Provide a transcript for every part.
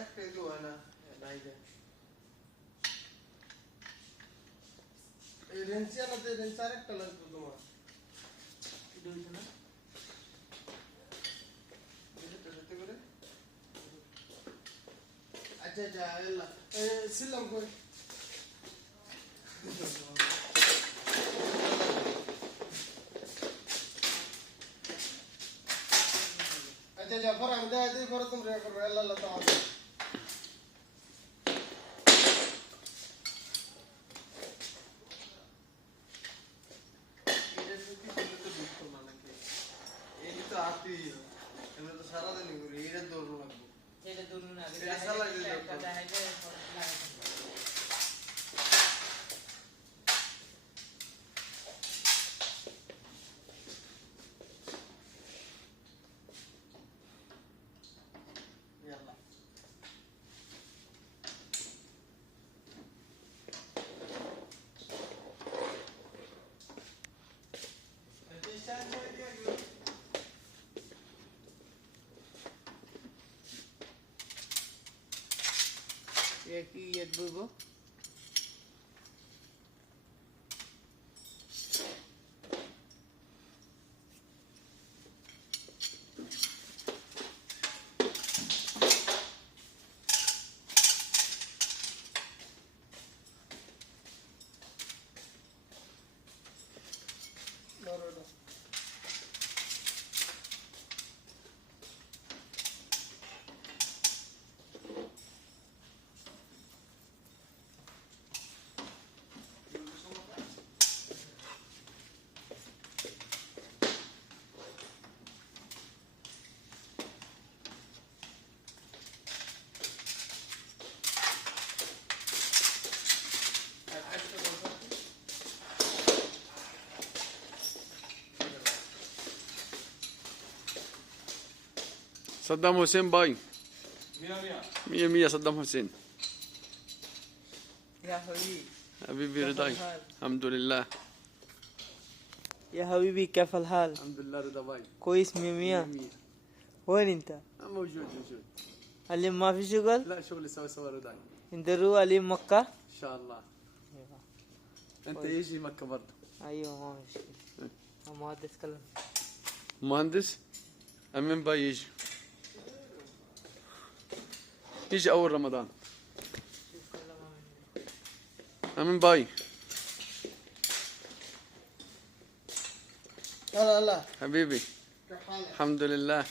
একটাই তো হয় না নাই যে এই রেঞ্জ আনাতে রেঞ্জ আরেকটা লাগবে তোমার এটা হইছে না এটা করে আচ্ছা আচ্ছা এলা সিলাম কই আচ্ছা যা পর আমি দেখাই দিই পরে তোমরা করবে আল্লাহ আল্লাহ তাআলা এটা যদি তো বুঝ করব নাকি এই তো আপনি আমরা তো সারা দিন ঘুরি এটা দৌড় লাগবে এটা দৌড় না এটা সালা দিতে একটা দেখাই যে লাগাই কি ইয়েত বলবো صدام حسين باي مية مية مية مية صدام حسين يا حبيبي حبيبي رضاي الحمد لله يا حبيبي كيف الحال؟ الحمد لله رضا باي كويس مية وين انت؟ موجود اليوم ما في شغل؟ لا شغل سوا رضاي انت روح اليوم مكة؟ ان شاء الله انت يجي مكة برضه ايوه ما في مشكلة مهندس كلم مهندس امين باي يجي اول رمضان امين باي يلا يلا حبيبي كيف حالك الحمد لله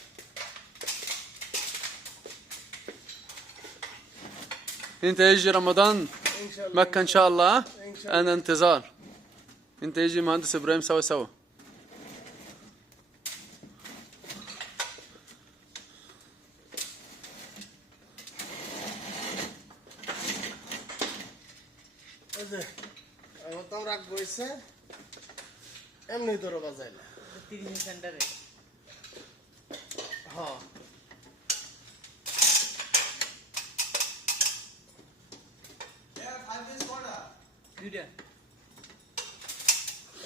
انت يجي رمضان ان شاء الله مكة ان شاء الله إن شاء الله. انا انتظار انت يجي مهندس ابراهيم سوا আমার তো রাগ বইছে এমনি তোর বাজাই না 30 সেন্টারে হ্যাঁ দুইটা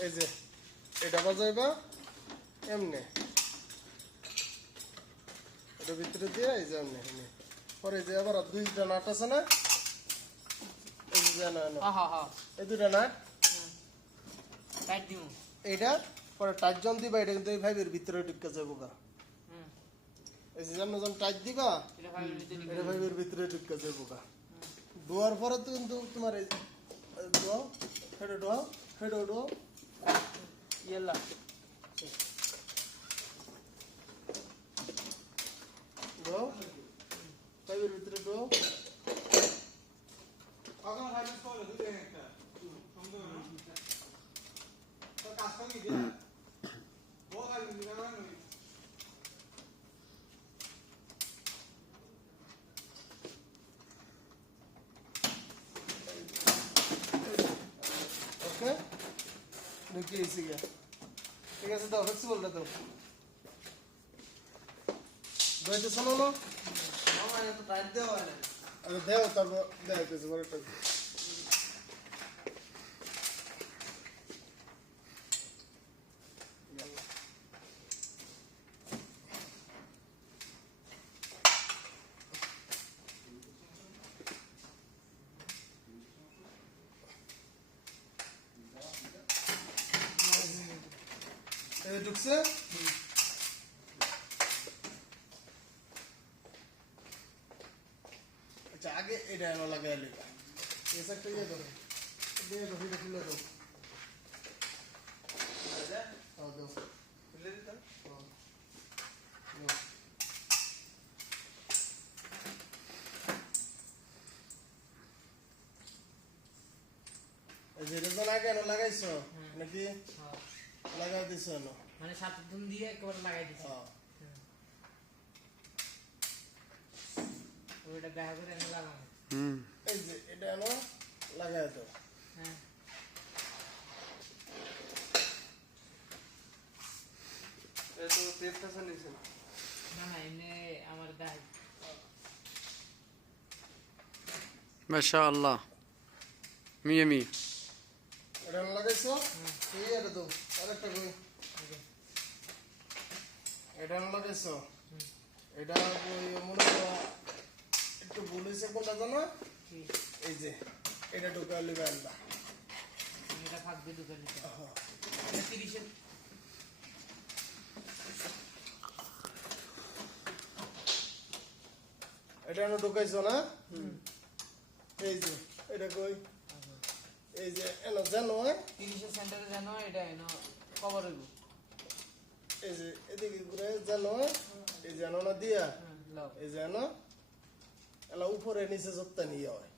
এই যে এটা বাজাইবা এমনি এটা ভিতরে দিয়ে এই যে এমনি এমনি পরে যে আবার দুইটা নাট আছে না এই যে না না হ্যাঁ হ্যাঁ এই দুইটা নাট টাইট দিমু এইটা পরে টাইট জন দিবা এটা কিন্তু এই ভাইবের ভিতরে ঢুকে যাবো গা এই যে যেমন যখন টাইট দিবা এটা ভাইবের ভিতরে এটা ভাইবের ভিতরে ঢুকে যাবো গা ধোয়ার পরে তো কিন্তু তোমার এই ধোয়াও হেডে ধোয়াও يلا ধোয়াও ভাইবের ভিতরে ধোয়াও ওকে ঢুকিয়ে এসে গিয়া ঠিক আছে দাও ফ্লেক্সিবলটা দাও দইতে শোনো না আমার এত টাইট দেওয়া হয় না আরে দেও তারপর দেও কিছু করে টাইট ঢুকছে আচ্ছা আগে এটা এনে লাগাই লই এই সাইডটা দিয়ে দাও দিয়ে দাও এটা খুলে দাও দাও খুলে দিতাম এই যে রেজাল্ট আগে এনে লাগাইছো নাকি হ্যাঁ। লাগাই দিছো না মানে 7 ধুম দিয়ে একবার লাগাই দিছি হ্যাঁ ওইটা গায়ে করে এনে লাগানো হুম এই যে এটা এনে লাগাই দাও হ্যাঁ এই তো তেল কাছে নিছে না না এনে আমার গায়ে মাশাআল্লাহ মিয়া মি এটা এনে লাগাইছো এই এটা দাও আরেকটা কই এটা এনে লাগাইছো এটা ওই মনে করো একটু ভুল হয়েছে কোনটা জানো কি এই যে এটা ঢুকা লিবে আনবা এটা ফাঁক দিয়ে ঢুকে নিতে এটা 30 এর এটা এনে ঢুকাইছো না এই যে এটা কই এই যে এনে জানো 30 এর সেন্টারে জানো এটা এনো কভার হইব এই যে এদিকে ঘুরে জানো এই জানো না দিয়া লাও এই জানো এলা উপরে নিচে যত্তা নিয়ে হয়